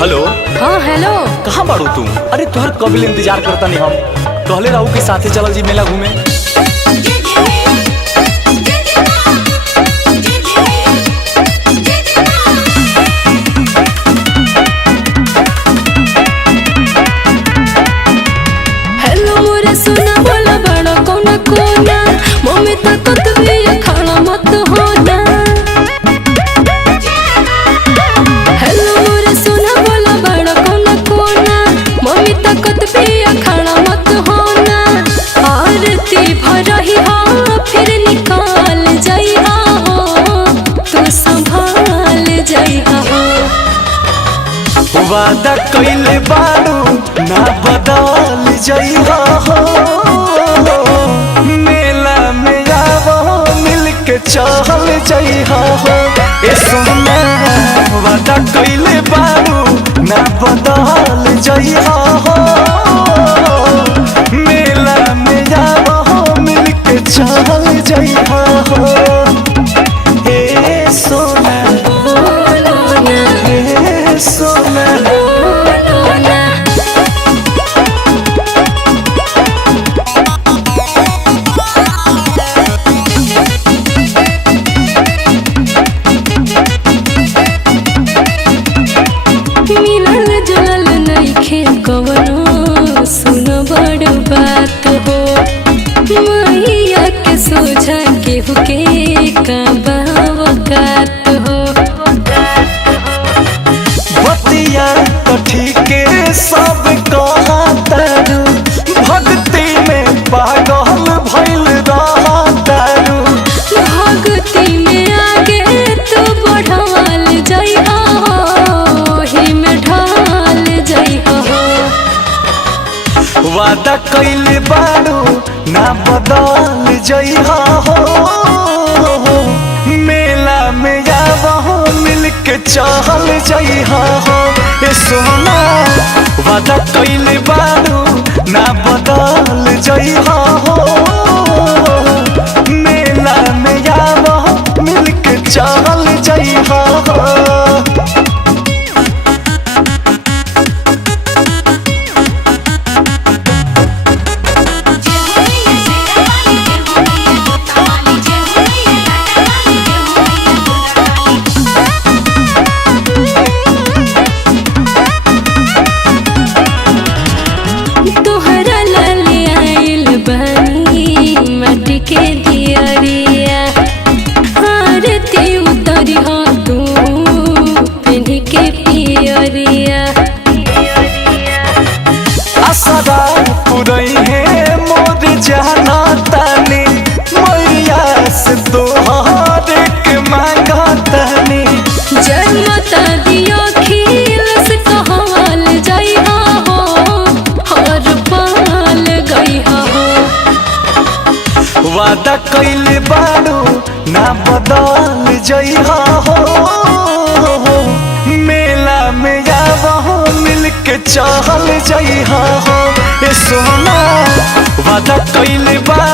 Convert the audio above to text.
Hello. हाँ hello. कहाँ बाड़ू तू? अरे तुहर कबिल इंतजार करता नहीं हम कहले रहू के साथे चलल जी मेला घूमे। हेलो मोरे सुना बोला बड़ा कोना कोना मम्मी ताकत भी खाना मत होना। हेलो मोरे सुना बोला बड़ा कोना कोना मम्मी ताकत भी खाना मत होना। आरती भरही हो फिर निकाल जाइहा हो तू संभाल जाइहा हो। वादा कइले बाड़ू ना बदल जइहा हो मेला में आवो मिल के चल जइहा हो। ए सोना वादा कइले बाड़ू ना बदल जइहा हो मेला में आवो मिल के चल जइहा हो। ए सोना ए सोना मिलल जुलल नइखे कवनो सुन बड़ बात हो। मैया के सोझा केहू के का बावकात हो। बतिया कठी के सब कहतारू भक्ति में पागल भइल रहतारू। भक्ति में आगे तू बढ़ावल जइहा हो ही में ढाल जइहा हो। वादा कइले बाड़ू ना बदल जइहा हो मेला में आवो मिल के चल जइहा हो। ए सोना वादा कइले बाड़ू ना बदल जइहा हो मेला में आवो मिल के चल जइहा हो। तोहरा लाले आइल बानी माटी के दियरिया। आरती उतरी हो तू पिन्ही के पियरिया। असरा पुरई है मोर जाना तानी मैया से तोहर के मांगा तानी। जय माता दियो खील से कहवाल जइहा हो हर पाल गइहा हो। वादा कइले बाड़ू ना बदल जइहा हो मेला में आवो मिल के चल जइहा हो। ए सोना वादा कइले बाड़ू